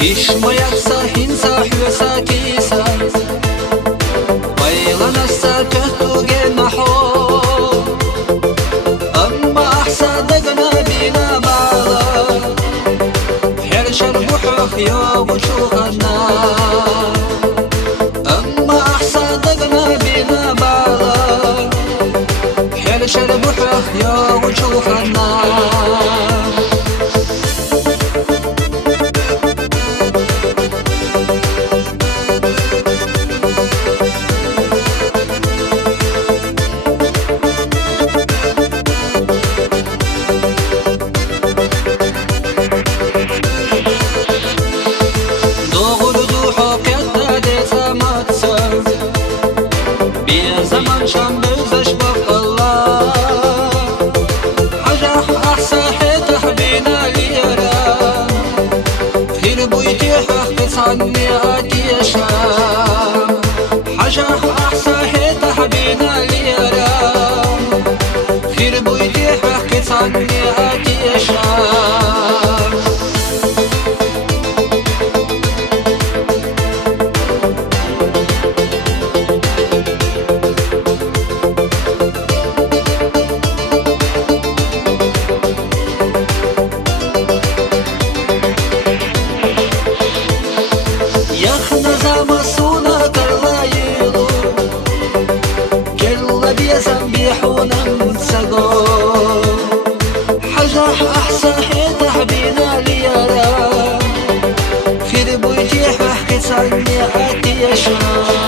Ишмаякса хинса хюса киса Вайланаса төхтуге нахо Amma ahsa dagna bina bala Hershar buhukh ya wujuhana Amma ahsa dagna bina bala Hershar buhukh ya wujuhana زمان شام بزش بفالله حجح أحساحي تحبينا ليرا خير بويتي حختص عني آتي شام حجح أحساحي تحبينا ليرا خير بويتي حختص عني آتي شام حجح أحسن حيث حبينا ليرا خير بويتي حكيت عني آتي يا شام